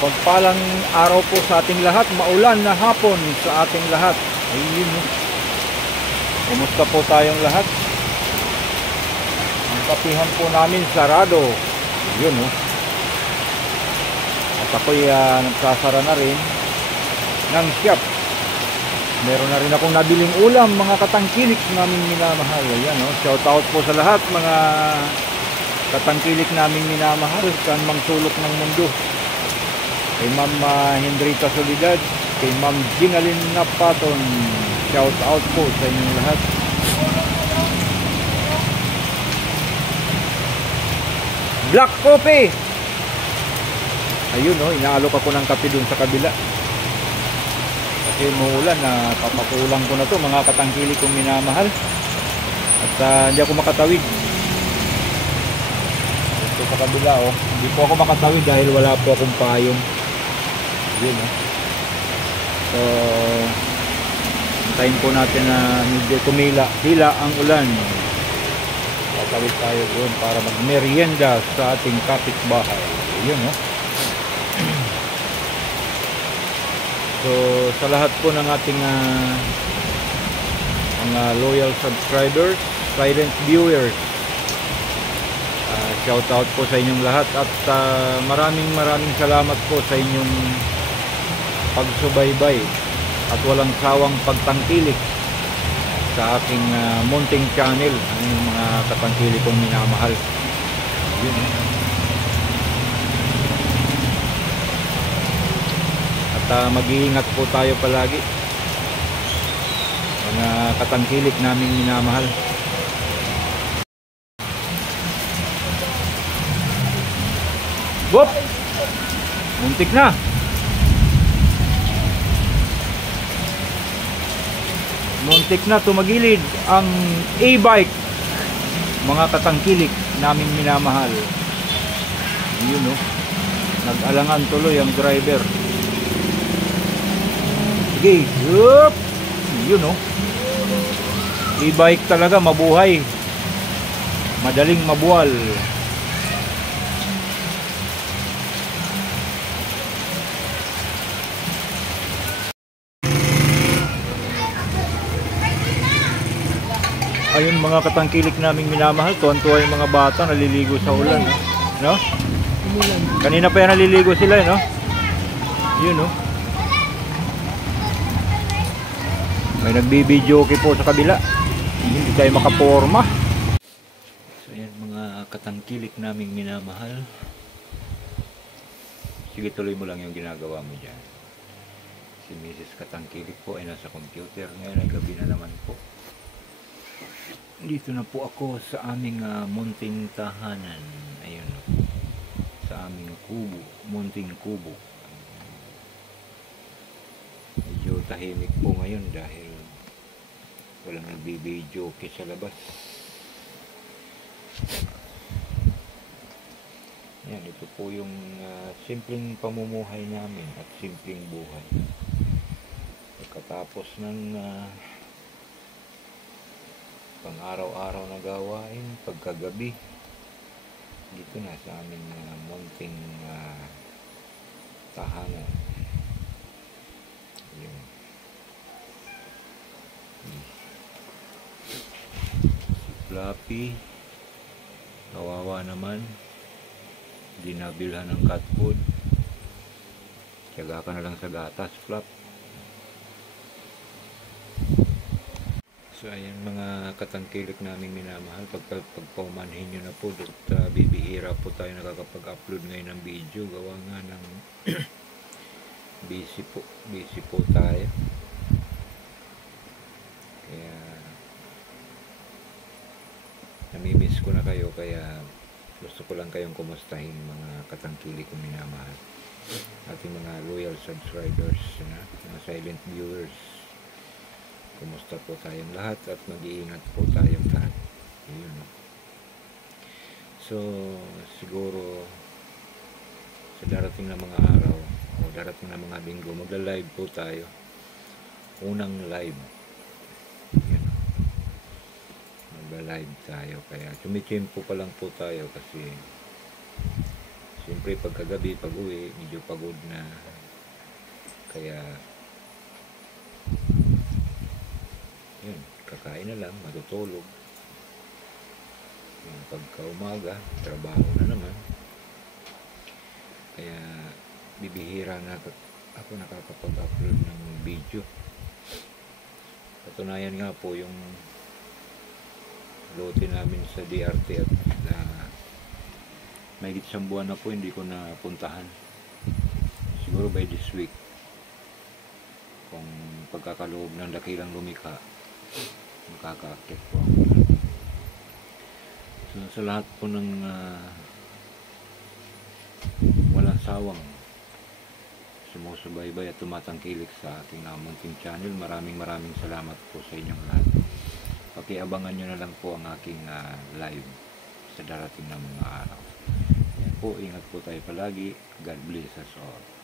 Mapagpalang araw po sa ating lahat, maulan na hapon sa ating lahat. Ayun, kumusta po tayong lahat? Ang kapihan po namin sarado. Ayun, at ako'y nagsasara na rin ng shop. Meron na rin akong nabiling ulam, mga katangkilik namin minamahal. Ayan, shout out po sa lahat mga katangkilik namin minamahal saan mang sulok ng mundo. Kay Ma'am Hendrita Solidad, kay Ma'am Ginalyn Napaton, shout out po sa inyong lahat. Black coffee. Ayun, inaalok ako ng kape dun sa kabila. Kasi muulan, papakulang ko na to mga katangkilik kong minamahal. At hindi ako makatawid. Ito sa kabila, hindi po ako makatawid dahil wala po akong payong. Yun, so hintayin po natin na medyo tila ang ulan. Tatawid tayo doon para magmerienda sa ating kapitbahay. Yun, so sa lahat po ng ating mga loyal subscribers, silent viewers, shout out po sa inyong lahat at maraming salamat po sa inyong pagsubaybay at walang sawang pagtangkilik sa aking munting channel, ang mga katangkilik kong minamahal. Yun, at mag-iingat po tayo palagi mga katangkilik naming minamahal. Whoop! Muntik na! Muntik na tumagilid ang e-bike, mga katangkilik naming minamahal. Yun, nag-alangan tuloy ang driver. Sige, whoop! Yun, e-bike talaga mabuhay, madaling mabuwal. Ayun mga katangkilik naming minamahal, tuwan-tuwa yung mga bata naliligo sa ulan, no? Kanina pa yan naliligo sila, no? Yun, may nagbibidyoke po sa kabila, hindi tayo makaporma. So yan mga katangkilik naming minamahal, sige tuloy mo lang yung ginagawa mo dyan. Si Mrs. Katangkilik po ay nasa computer, ngayon ay gabi na naman po. Dito na po ako sa aming munting tahanan. Ayun, sa aming kubo, munting kubo. Medyo tahimik po ngayon dahil walang nagbibidyo sa labas. Yan, ito po yung simpleng pamumuhay namin at simpleng buhay. Pagkatapos ng pang-araw-araw na gawain, pagkagabi, dito na sa aming munting tahanan. Yun. Si Fluffy, kawawa naman, hindi nabilhan ng cat food. Tiyaga ka na lang sa gatas, Fluff. So ayan mga katangkilik naming minamahal, pagpaumanhin nyo na po at bibihira po tayo nakakapag-upload ngayon ng video, gawa nga ng busy po tayo, kaya namimiss ko na kayo, kaya gusto ko lang kayong kumustahin mga katangkilik kong minamahal, ating mga loyal subscribers, mga silent viewers. Kumusta po tayong lahat at mag-iingat po tayong lahat. Ayun. So, siguro sa darating na mga araw o darating na mga linggo, magla-live po tayo. Unang live. Ayun. Magla-live tayo. Kaya tumitimpo pa lang po tayo kasi Siyempre pagkagabi, pag uwi, medyo pagod na. Kaya, yun, kakain na lang, matutulog. Yung pagka umaga, trabaho na naman. Kaya, bibihira na ako nakakapag-upload ng video. Patunayan nga po yung lote namin sa DRT at may isang buwan na po hindi ko napuntahan. Siguro by this week, kung pagkakaloob ng dakilang lumikha, makakaakit po ako. So, sa lahat po ng walang sawang sumusubaybay at tumatangkilik sa ating munting channel, maraming salamat po sa inyong lahat. Pakiabangan nyo na lang po ang aking live sa darating na mga araw. Yan po, ingat po tayo palagi. God bless us all.